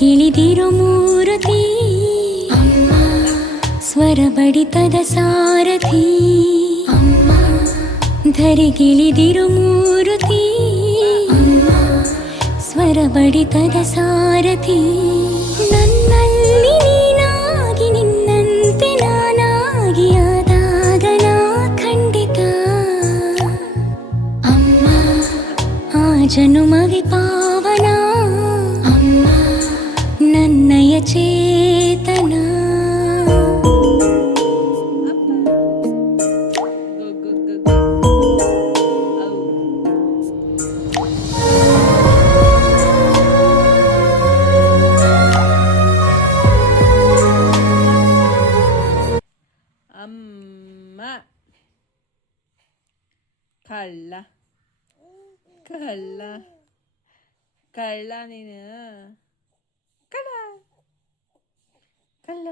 ಧರೆಗಿಳಿದಿರು ಮೂರುತಿ ಅಮ್ಮ, ಸ್ವರ ಬಡಿತದ ಸಾರಥಿ ಅಮ್ಮ, ಧರೆಗಿಳಿದಿರು ಮೂರುತಿ ಅಮ್ಮ, ಸ್ವರ ಬಡಿತದ ಸಾರಥಿ. ನನ್ನಲ್ಲಿ ನೀನಾಗಿ ನಿನ್ನಂತೆ ನಾನಾಗಿ ಆದಾಗ ನಾ ಖಂಡಿತ ಅಮ್ಮ, ಆ ಜನುಮವಿ ಪಾವನ ಅಮ್ಮ, ನನ್ನಯ ಚೇತನ. ಅಮ್ಮ ಕಳ್ಳ ಕಳ್ಳ ಕಳ್ಳ ನೀನು ಕಳ್ಳ ಕಳ್ಳ